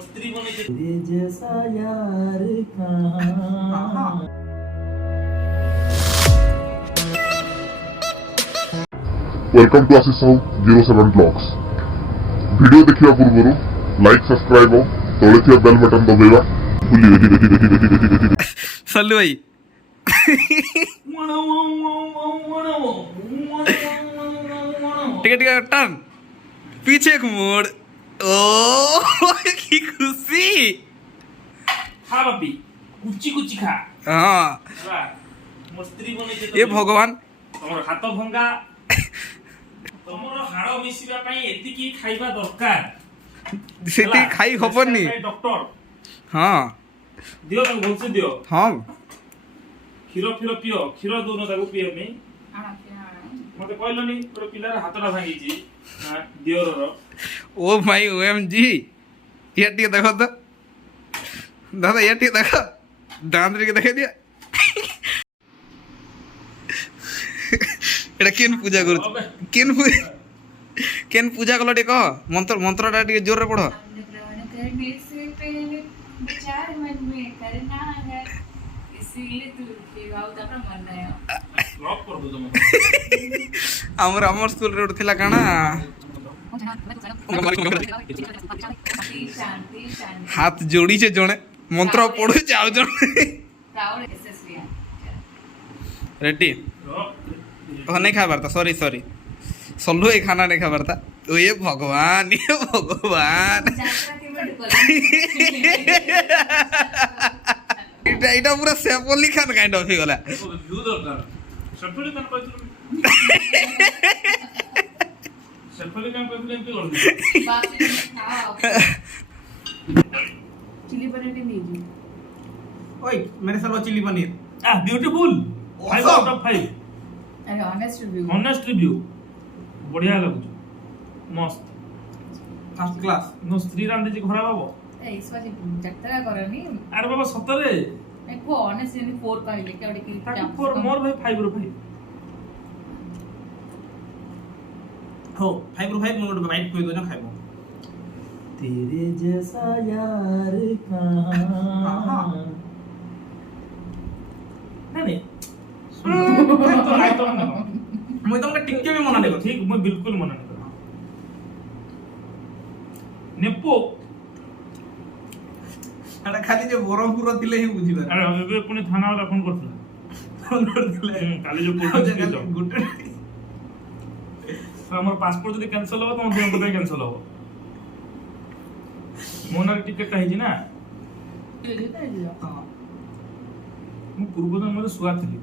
स्त्री बने तेरे जैसा यार कहाँ। Welcome to Ashish Sahu 07 vlogs. Video देखिया पूर्व लाइक सब्सक्राइब हो तले थिया बेल बटन दबाइबा भूली सल्लू भाई टिकट टर्न पीछे एक मोड़ ओ की खुशी। खा बापी कुची कुची खा हाँ ହେଲା ମୋ ସ୍ତ୍ରୀ ବନେଇছে ये भगवान ତମର ହାତ ଭଙ୍ଗା ତମର ହାଡ଼ ମିଶିବା ପାଇଁ ଏତିକି ଖାଇବା ଦରକାର ସେଠି ଖାଇ ହବନି। ଡକ୍ଟର हाँ ଦିଅ ତାକୁ ଭଲସେ ଦିଅ हाँ କ୍ଷୀର ଫିର ପିଅ କ୍ଷୀର ଦଉନ ତାକୁ ପିଇବା ପାଇଁ ମତେ କହିଲନି ଗୋଟେ ପିଲାର ହାତଟା ଭାଙ୍ଗିଛି ଦିଅରର ओ भाई OMG ये टिके देखो तो दादा ये टिके देखो दांत टिके देखे दिया एटा केन पूजा करू केन पूजा कलो टे कह मंत्र मंत्रटा टिके जोर रे पढ़ो। करने से पहले विचार मन में करना है इसीलिए तू भाव तापर मन है लॉक कर दो तुम हमर स्कूल रे उठथिला काना शांति शांति हाथ जोड़ी से जणे मंत्र पढ़ु जाउ जणे प्राउड एसएसवी रेडी हो नहीं खाबार था सॉरी सॉरी सल्लू ये खाना नहीं खाबार था ओ ये भगवान এটা পুরা সেপলি খান কাইন্ড অফ হই গলা व्यू दरकार सफली कान कहथिलु सफली कान कहथिलु एमपी कर दे चिली पनीर नहीं दीजिए ओए मेरे साथ वो chilli paneer beautiful 5 out of 5 अरे ऑनेस्ट रिव्यू ऑनेस्ट रिव्यू बढ़िया लागु मस्त फर्स्ट क्लास नो स्त्री रांधे जी घरा बाबा ए इस वाली जत्रा करनी अरे बाबा सतरे मैं को ऑनेस्ट यानी 4 पाइले के और की ताकि फोर मोर भाई 5 रो भाई हो 5 रो 5 मिनट बाइट कोई दो ना खाइबो तेरे जैसा यार कहाँ। नहीं तो ना मैं तुमके टिक्के भी मना नहीं करती ठीक मैं बिल्कुल मना नहीं करता नेपो अरे खाली जो बरहमपुर थिले ही बुझिबा अरे अबे पुणी थाना वाला फोन करथिला फोन कर दिले काली जो पुलिस के जो गुटे हमर पासपोर्ट जदी कैंसिल हो तो हम देह कैंसिल हो मोनार टिकट है जी ना हां ମୁଁ ପୂର୍ବ ଜନ୍ମରେ ଶୁଆ ଥିଲି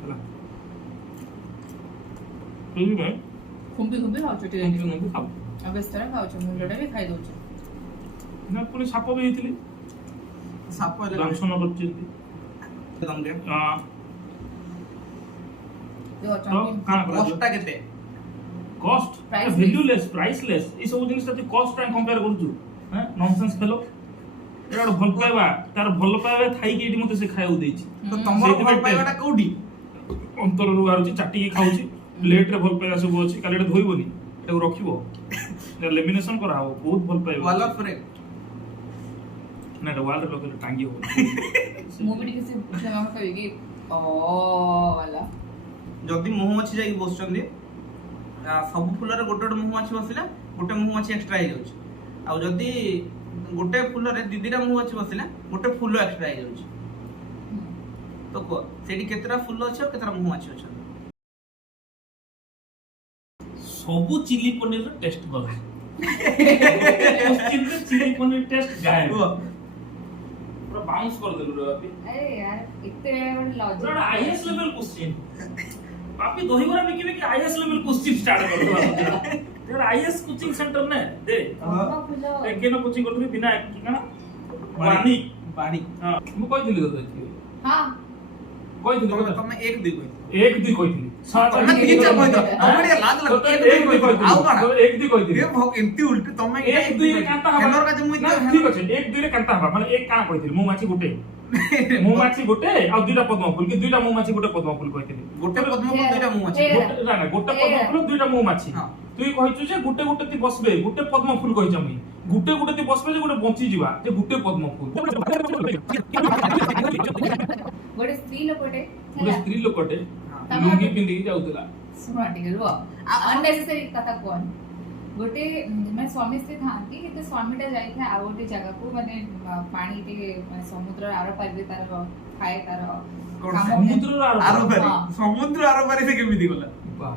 ହେଲା ସେଇଥିପାଇଁ खुंबी खुंबी खाओ छोटी ମୁଁ ଖାଉ अब इस तरह खाओ मुंडटा भी खाई दउछ ନା ପୁଣି ସାପ ବି ହେଇଥିଲି साप ले ଦଂଶନ କରିଛନ୍ତି दम दे यो ତ अचानक କାଣ କରାଯିବ कष्टा केते କଷ୍ଟ Priceless. ଭ୍ୟାଲ୍ୟୁଲେସ୍ ପ୍ରାଇସଲେସ୍ ଏଇ ସବୁ ଜିନିଷ ତୁ କଷ୍ଟ ଟାଇମ୍ କମ୍ପେୟାର କରୁଛୁ ହାଁ ନନସେନ୍ସ ଫେଲୋ ଏଟା ଗୋଟେ ଭଲ ପାଇବା ତାର ଭଲ ପାଇବା ଥାଇକି ଏଠି ମତେ ସେ ଖାଇବାକୁ ଦେଇଛି तो तमरो ସେଇଥିପାଇଁ भल पाइबाटा कोडी ଅନ୍ତରରୁ ବାହାରୁଛି ଚାଟିକି ଖାଉଛି ପ୍ଲେଟରେ ଭଲ ପାଇବା ସବୁ ଅଛି କାଲି ଏଟା ଧୋଇବନି ଏଟାକୁ ରଖିବ ଲେମିନେସନ କରାହବ ବହୁତ ଭଲ ପାଇବା वाला फ्रे ନା ଏଟା ୱାଲରେ ଲଗେଇଲେ ଟାଙ୍ଗି ହବ मूवी टिके से क्षमा कहिगी ओ वाला जदी महुमाछी जाई बसचंदी सब फुलर गोटे गोटे महुमाछी बसिला गोटे महुमाछी एक्स्ट्रा हो जाउछ आ जदी गोटे फुलर दीदीरा महुमाछी बसिला गोटे फुल एक्स्ट्रा हो जाउछ तो को सेठी केतरा फुल अछि और केतरा महुमाछी अछि ସବୁ ଚିଲି ପନିର ଟେଷ୍ଟ ଗଲା क्वेश्चन ରେ ଚିଲି ପନିର ଟେଷ୍ଟ ଗାୟବ ପୁରା ବାଉନ୍ସ କରିଦେଲୁ रे बापी अरे यार इतने लॉजिक ପୁରା आईएएस लेवल क्वेश्चन बापी दहीबरा में कि आईएएस लेवल क्वेश्चन स्टार्ट कर दो यार आईएएस कोचिंग सेंटर ने दे एक केनो कोचिंग करथि बिना कि काना वाणी बाड़ी हां मु कहि दिली हां कहि दिली तमे एक दी कोइ एक दी कहि दिली तमे तीन चार कोइ तमे लाज लग एक दी कोइ आउ काना एक दी कहि दिली ये भग एंती उल्टी तमे एक दुई रे कांता हबा हेलर का जे मुइ ना, ठीक अछि एक दुई रे कांता हबा माने एक काना कहि दिली मु माछी गुटे मौमाछी गोटे आ दुईटा पद्म फूल कि दुईटा मौमाछी गोटे पद्म फूल कहथिली गोटे पद्म फूल दुईटा मौमाछी ना ना गोटे पद्म फूल दुईटा मौमाछी हां তুই কইছু যে গুটে গুটে তি বসবে গুটে পদ্ম ফুল কইছ আমি গুটে গুটে তি বসবে যে গুটে বঞ্চি ଯିବା যে গুটে পদ্ম ফুল ଗୋଟେ ସ୍ତ୍ରୀ ଲୋକଟେ ଗୋଟେ ହେଲା ସ୍ତ୍ରୀ ଲୋକଟେ ତା ଲୁଙ୍ଗି ପିନ୍ଧିକି ଯାଉଥିଲା ଶୁଣ ଟିକେ ରୁହ ଅନନେସେସରି କଥା କୁହନି ଗୋଟେ ମାନେ ସ୍ୱାମୀ ସ୍ତ୍ରୀ ଥାନ୍ତି କିନ୍ତୁ ସ୍ୱାମୀଟା ଯାଇଥାଏ ଆଉ ଗୋଟେ ଜାଗାକୁ ମାନେ ପାଣି ଟିକେ ମାନେ ସମୁଦ୍ର ଆର ପାରିରେ ତାର ଥାଏ ତାର କାମ ସମୁଦ୍ରର ଆରପାରି ହଁ। ସମୁଦ୍ର ଆରପାରି ସେ କେମିତି ଗଲା ହଁ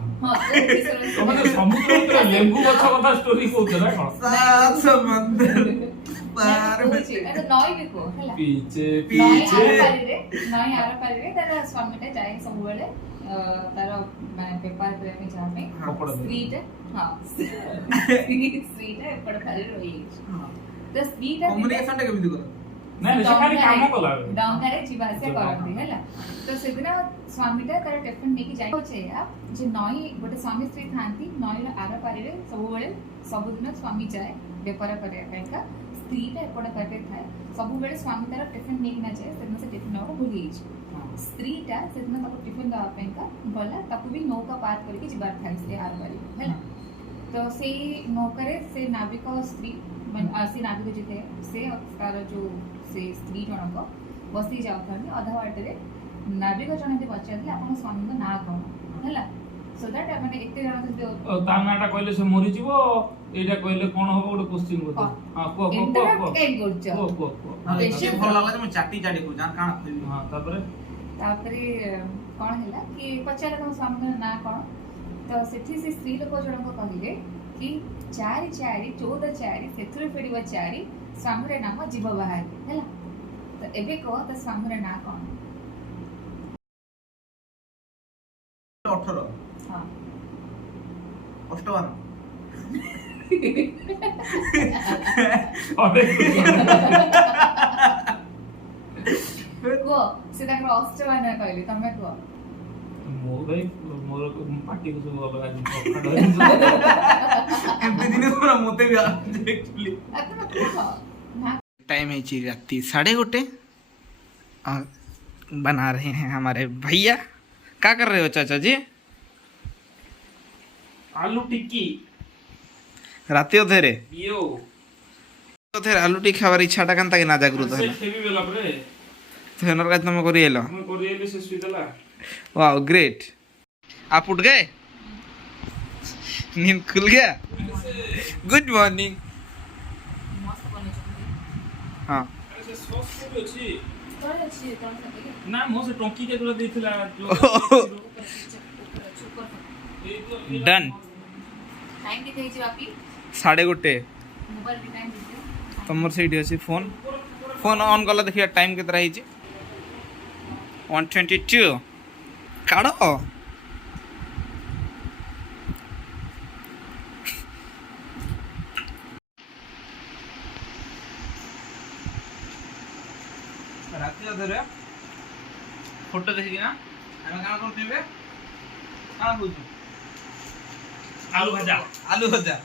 ତମେ ସମୁଦ୍ର ଭିତରେ ଲେମ୍ବୁ ଗଛ କଥା ଷ୍ଟୋରି କହୁଛ ନା କଣ सात समंदर पार में ନଈ ବି କୁହ ହେଲା ପିଛେ ନଈ ପିଛେ ଆର ପାରିରେ ତାର ସ୍ୱାମୀଟା ଯାଏ ସବୁବେଳେ ତାର ମାନେ ବେପାର କରିବା ପାଇଁ ଯାହା ପାଇଁ କପଡ଼ା ଧରି। ସ୍ତ୍ରୀଟା ହଁ ସ୍ତ୍ରୀଟା ଏପଟ ପାରିରେ ରହିଯାଇଛି ତ ସ୍ତ୍ରୀଟା कम्युनिकेशन टा केମିତି गला ନାଇଁ ସେ ଖାଲି କାମ କଲା ଡଙ୍ଗାରେ ଯିବା ଆସିବା କରନ୍ତି ହେଲା ତ ସେଦିନ ସ୍ୱାମୀଟା ତାର ଟିଫିନ ନେଇକି ଯାଇ ଏଇଆ ଯେ ନଈ ଗୋଟେ ସ୍ୱାମୀ ସ୍ତ୍ରୀ ଥାନ୍ତି ନଈର ଆର ପାରିରେ ସବୁବେଳେ ସବୁଦିନ ସ୍ୱାମୀ ଯାଏ ବେପାର କରିବା ପାଇଁକା ସ୍ତ୍ରୀଟା ଏପଟ ପାରିରେ ଥାଏ ସବୁବେଳେ ସ୍ୱାମୀ ତାର ଟିଫିନ ନେଇକି ନା ଯାଏ ସେଦିନ ସେ ଟିଫିନ ନେବାକୁ ଭୁଲି ଯାଇଛି ସ୍ତ୍ରୀଟା ସେଦିନ ତାକୁ ଟିଫିନ ଦେବା ପାଇଁକା ଗଲା ତାକୁ ବି ନୌକା ପାର କରିକି ଯିବାର ଥାଏ ସେ ଆର ପାରିରେ ହେଲା ତ ସେଇ ନୌକାରେ ସେ ନାବିକ ସ୍ତ୍ରୀ ସେ ନାବିକ ଯିଏ ଥାଏ ସେ ତାର ଯୋଉ ସେ ସ୍ତ୍ରୀ ଜଣକ ବସିକି ଯାଉଥାନ୍ତି ଅଧା ବାଟରେ ନାବିକ ଜଣେ ପଚାରିଥିଲେ ଆପଣଙ୍କ ସ୍ୱାମୀଙ୍କ ନାଁ କଣ ହେଲା ସୋ ଦ୍ୟାଟ୍ ମାନେ ଏତେ ଜଣ ଯଦି ତା ନାଁଟା କହିଲେ ସେ ମରିଯିବ ଏଇଟା କହିଲେ କଣ ହବ ଗୋଟେ କ୍ୱେଶ୍ଚିନ୍ ବୋଧେ ହଁ କୁହ କୁହ କୁହ କୁହ କାଇଁ କରୁଛ କୁହ କୁହ କୁହ ये ଭଲ ଲାଗଲା ଯେ ମୁଁ ଚାଟି ଚାଟି କରୁ ଜାନ କାଣା କହିବି ହଁ ତାପରେ ତାପରେ କଣ ହେଲା କି ପଚାରିଲେ ତମ ସ୍ୱାମୀଙ୍କ ନାଁ କଣ ତ ସେଠି ସେ ସ୍ତ୍ରୀ ଲୋକ ଜଣକ କହିଲେ କି 4 4 14 4 ସେଥିରୁ ଫେରିବ 4 ସ୍ୱାମୀର ନାମ ଯିବ ବାହାରି ହେଲା ତ ଏବେ କହ ତା ସ୍ୱାମୀର ନାଁ କଣ 18 ହଁ 58 କୁହ ସେ ତାଙ୍କର ଅଷ୍ଟମାନ କହିଲେ ତମେ କୁହ ମୋ ଭାଇ ମୋର ପାଟିକୁ ସବୁ ଅଲଗା ଜିନିଷ ଏମିତି ଦିନ ପୁରା ମତେ ବି ଆକ୍ଚୁଆଲି ଆପଣ କୁହ ନା टाइम है जी रात्रि 1:30 और बना रहे हैं हमारे भैया क्या कर रहे हो चाचा जी आलू टिक्की राति अधेरे यो अधेरे आलू टी खावार इच्छाटा कांता कि ना जागृत से है खेबी बेला परे तो हेनर का तुम करी एलो हम कोरिएले से सुइदला वाओ ग्रेट आप उठ गए नींद खुल गया गुड मॉर्निंग मस्त बनेଛନ୍ତି हाँ से सॉस को अछि ତଳେ ଅଛି ତଳେ থাকে ना मो से टोंकी के जोला देथिला जो डन टाइम केते ହେଇଛି ବାପି 1:30 ମୋବାଇଲ ବି ଟାଇम ଦେଇଦିଅ तुमर से अच्छी फोन फोन ऑन कला देखिए टाइम केतरा ହେଇଛି 1:22 काढ़ राति अधरे फोटो देखिए ना हम काना करथिबे काना होछु आलू भजा आलू भजा